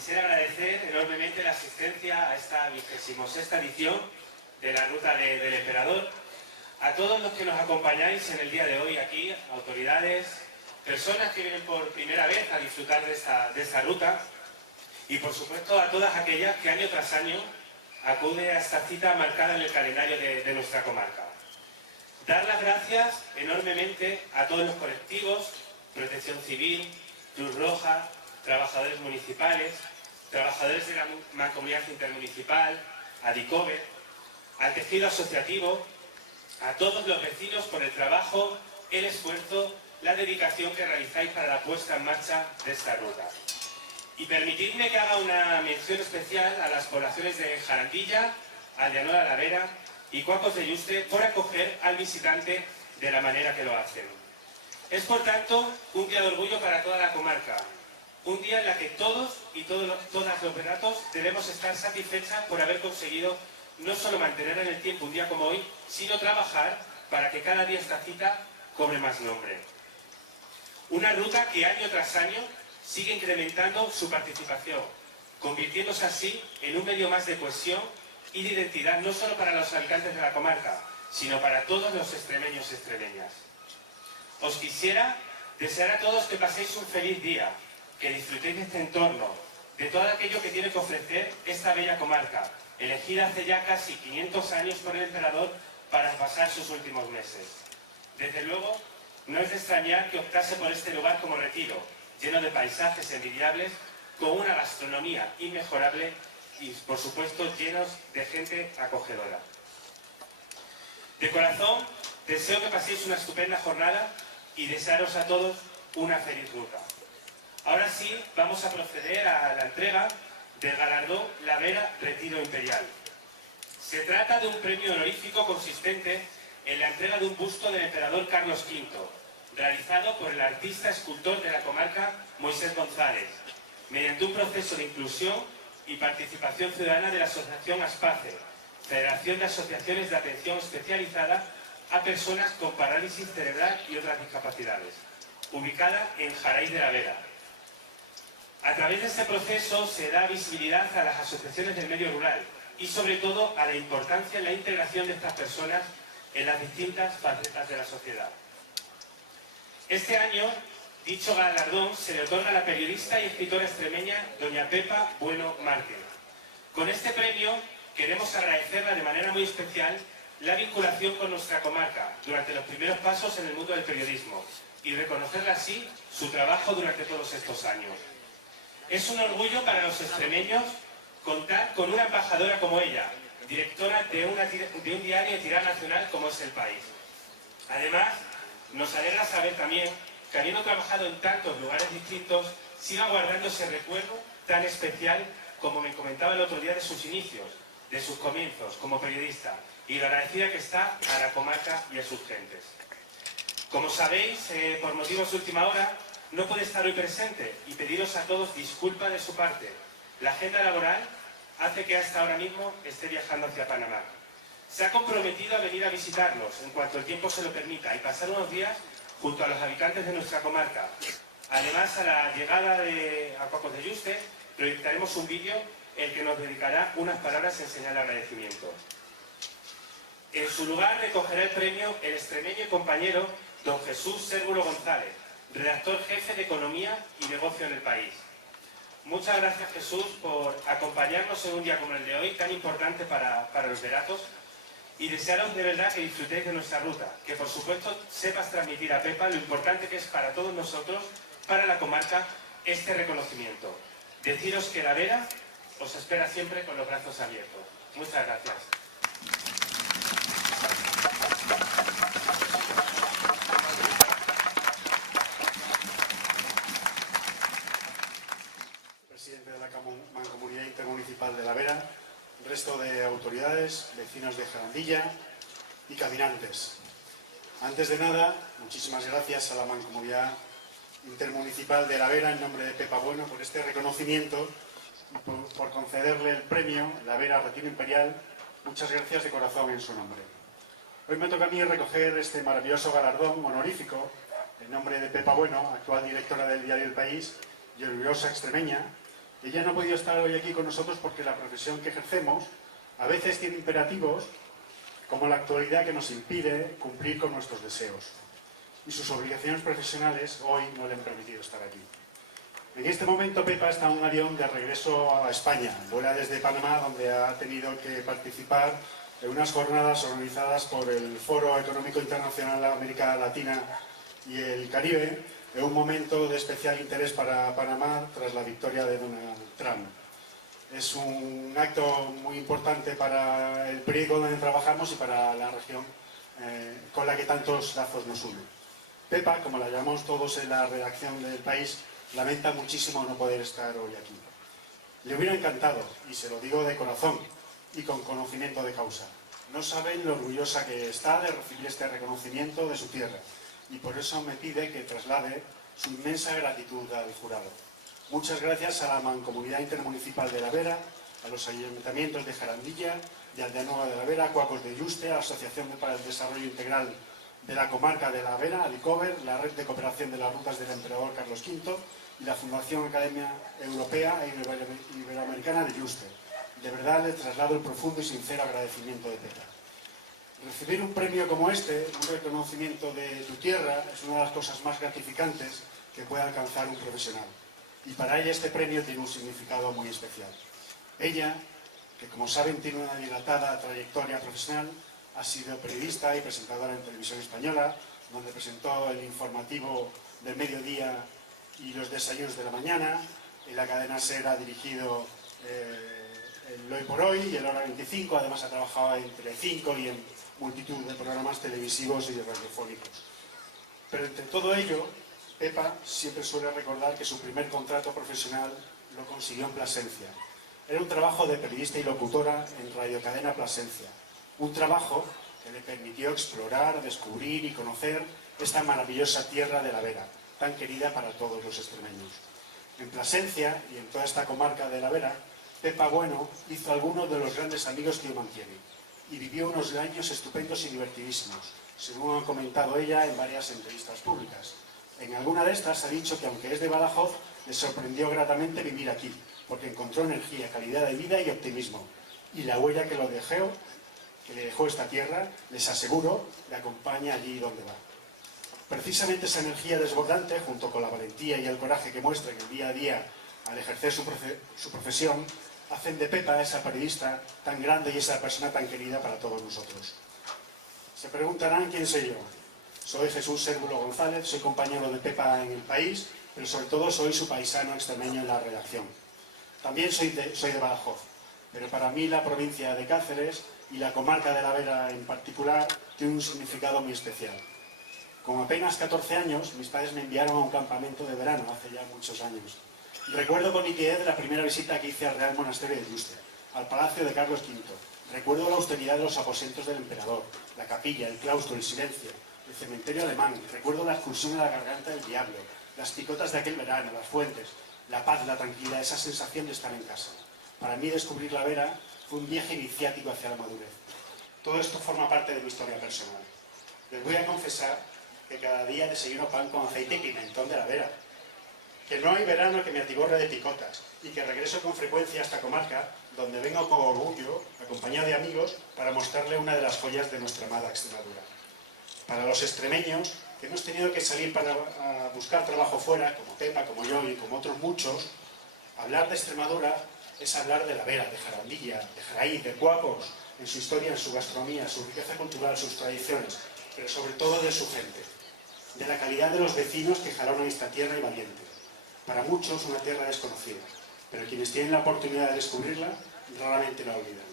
quisiera agradecer enormemente la asistencia a esta 26ª edición de la Ruta del Emperador. A todos los que nos acompañáis en el día de hoy aquí, autoridades, personas que vienen por primera vez a disfrutar de esta ruta y por supuesto a todas aquellas que año tras año acuden a esta cita marcada en el calendario de nuestra comarca. Dar las gracias enormemente a todos los colectivos, Protección Civil, Cruz Roja, trabajadores municipales, trabajadores de la Mancomunidad Intermunicipal, a DICOBE, al tejido asociativo, a todos los vecinos por el trabajo, el esfuerzo, la dedicación que realizáis para la puesta en marcha de esta ruta. Y permitidme que haga una mención especial a las poblaciones de Jarandilla, Aldeanola la Vera y Cuacos de Yuste por acoger al visitante de la manera que lo hacen. Es por tanto un día de orgullo para toda la comarca, un día en la que todos y todas los veratos debemos estar satisfechas por haber conseguido no solo mantener en el tiempo un día como hoy, sino trabajar para que cada día esta cita cobre más nombre. Una ruta que año tras año sigue incrementando su participación, convirtiéndose así en un medio más de cohesión y de identidad no solo para los habitantes de la comarca, sino para todos los extremeños y extremeñas. Os quisiera desear a todos que paséis un feliz día, que disfrutéis de este entorno, de todo aquello que tiene que ofrecer esta bella comarca, elegida hace ya casi 500 años por el emperador para pasar sus últimos meses. Desde luego, no es de extrañar que optase por este lugar como retiro, lleno de paisajes envidiables, con una gastronomía inmejorable y, por supuesto, llenos de gente acogedora. De corazón, deseo que paséis una estupenda jornada y desearos a todos una feliz ruta. Ahora sí, vamos a proceder a la entrega del galardón La Vera Retiro Imperial. Se trata de un premio honorífico consistente en la entrega de un busto del emperador Carlos V, realizado por el artista escultor de la comarca Moisés González, mediante un proceso de inclusión y participación ciudadana de la Asociación ASPACE, Federación de Asociaciones de Atención Especializada a Personas con Parálisis Cerebral y otras discapacidades, ubicada en Jaraíz de la Vera. A través de este proceso se da visibilidad a las asociaciones del medio rural y sobre todo a la importancia en la integración de estas personas en las distintas facetas de la sociedad. Este año, dicho galardón se le otorga a la periodista y escritora extremeña doña Pepa Bueno Márquez. Con este premio queremos agradecerla de manera muy especial la vinculación con nuestra comarca durante los primeros pasos en el mundo del periodismo y reconocerle así su trabajo durante todos estos años. Es un orgullo para los extremeños contar con una embajadora como ella, directora de un diario de tirada nacional como es El País. Además, nos alegra saber también que habiendo trabajado en tantos lugares distintos, siga guardando ese recuerdo tan especial como me comentaba el otro día de sus inicios, de sus comienzos como periodista y lo agradecida que está a la comarca y a sus gentes. Como sabéis, por motivos de última hora, no puede estar hoy presente y pediros a todos disculpas de su parte. La agenda laboral hace que hasta ahora mismo esté viajando hacia Panamá. Se ha comprometido a venir a visitarnos en cuanto el tiempo se lo permita y pasar unos días junto a los habitantes de nuestra comarca. Además, a la llegada a Cuacos de Yuste, proyectaremos un vídeo el que nos dedicará unas palabras en señal de agradecimiento. En su lugar recogerá el premio el extremeño y compañero don Jesús Sérvulo González, redactor jefe de Economía y Negocio en El País. Muchas gracias, Jesús, por acompañarnos en un día como el de hoy, tan importante para los veratos, y desearos de verdad que disfrutéis de nuestra ruta, que por supuesto sepas transmitir a Pepa lo importante que es para todos nosotros, para la comarca, este reconocimiento. Deciros que la Vera os espera siempre con los brazos abiertos. Muchas gracias. Presidente de la Mancomunidad Intermunicipal de la Vera, resto de autoridades, vecinos de Jarandilla y caminantes. Antes de nada, muchísimas gracias a la Mancomunidad Intermunicipal de la Vera, en nombre de Pepa Bueno, por este reconocimiento y por concederle el premio La Vera Retiro Imperial. Muchas gracias de corazón en su nombre. Hoy me toca a mí recoger este maravilloso galardón honorífico en nombre de Pepa Bueno, actual directora del diario El País y orgullosa extremeña, Ella no ha podido estar hoy aquí con nosotros porque la profesión que ejercemos a veces tiene imperativos como la actualidad que nos impide cumplir con nuestros deseos. Y sus obligaciones profesionales hoy no le han permitido estar aquí. En este momento Pepa está en un avión de regreso a España. Vuela desde Panamá, donde ha tenido que participar en unas jornadas organizadas por el Foro Económico Internacional de América Latina y el Caribe, en un momento de especial interés para Panamá tras la victoria de Donald Trump. Es un acto muy importante para el periódico donde trabajamos y para la región con la que tantos lazos nos unen. Pepa, como la llamamos todos en la redacción del País, lamenta muchísimo no poder estar hoy aquí. Le hubiera encantado, y se lo digo de corazón y con conocimiento de causa. No saben lo orgullosa que está de recibir este reconocimiento de su tierra, y por eso me pide que traslade su inmensa gratitud al jurado. Muchas gracias a la Mancomunidad Intermunicipal de La Vera, a los ayuntamientos de Jarandilla, de Aldeanueva de la Vera, Cuacos de Yuste, a la Asociación para el Desarrollo Integral de la Comarca de La Vera, Alicover, la Red de Cooperación de las Rutas del Emperador Carlos V y la Fundación Academia Europea e Iberoamericana de Yuste. De verdad le traslado el profundo y sincero agradecimiento de Pepa. Recibir un premio como este, un reconocimiento de tu tierra, es una de las cosas más gratificantes que puede alcanzar un profesional. Y para ella este premio tiene un significado muy especial. Ella, que como saben tiene una dilatada trayectoria profesional, ha sido periodista y presentadora en Televisión Española, donde presentó el informativo del mediodía y los desayunos de la mañana. En la cadena SER ha dirigido el Hoy por Hoy y el Hora 25, además ha trabajado en Telecinco y en multitud de programas televisivos y radiofónicos. Pero entre todo ello, Pepa siempre suele recordar que su primer contrato profesional lo consiguió en Plasencia. Era un trabajo de periodista y locutora en Radiocadena Plasencia. Un trabajo que le permitió explorar, descubrir y conocer esta maravillosa tierra de La Vera, tan querida para todos los extremeños. En Plasencia y en toda esta comarca de La Vera, Pepa Bueno hizo algunos de los grandes amigos que hoy mantiene y vivió unos años estupendos y divertidísimos, según ha comentado ella en varias entrevistas públicas. En alguna de estas ha dicho que aunque es de Badajoz, le sorprendió gratamente vivir aquí, porque encontró energía, calidad de vida y optimismo. Y la huella que le dejó esta tierra, les aseguro, le acompaña allí donde va. Precisamente esa energía desbordante, junto con la valentía y el coraje que muestra en el día a día al ejercer su profesión, hacen de Pepa esa periodista tan grande y esa persona tan querida para todos nosotros. Se preguntarán quién soy yo. Soy Jesús Sérvulo González, soy compañero de Pepa en el País, pero sobre todo soy su paisano extremeño en la redacción. También soy de Badajoz, pero para mí la provincia de Cáceres y la comarca de La Vera en particular tiene un significado muy especial. Con apenas 14 años, mis padres me enviaron a un campamento de verano, hace ya muchos años. Recuerdo con nitidez la primera visita que hice al Real Monasterio de Yuste, al Palacio de Carlos V. Recuerdo la austeridad de los aposentos del emperador, la capilla, el claustro, el silencio, el cementerio alemán. Recuerdo la excursión a la Garganta del Diablo, las picotas de aquel verano, las fuentes, la paz, la tranquilidad, esa sensación de estar en casa. Para mí descubrir La Vera fue un viaje iniciático hacia la madurez. Todo esto forma parte de mi historia personal. Les voy a confesar que cada día desayuno pan con aceite y pimentón de La Vera, que no hay verano que me atiborre de picotas y que regreso con frecuencia a esta comarca, donde vengo con orgullo, acompañado de amigos, para mostrarle una de las joyas de nuestra amada Extremadura. Para los extremeños, que hemos tenido que salir para buscar trabajo fuera, como Pepa, como yo y como otros muchos, hablar de Extremadura es hablar de La Vera, de Jarandilla, de Jaraíz, de Cuacos, en su historia, en su gastronomía, su riqueza cultural, sus tradiciones, pero sobre todo de su gente, de la calidad de los vecinos que jalaron esta tierra y valiente. Para muchos una tierra desconocida, pero quienes tienen la oportunidad de descubrirla raramente la olvidan.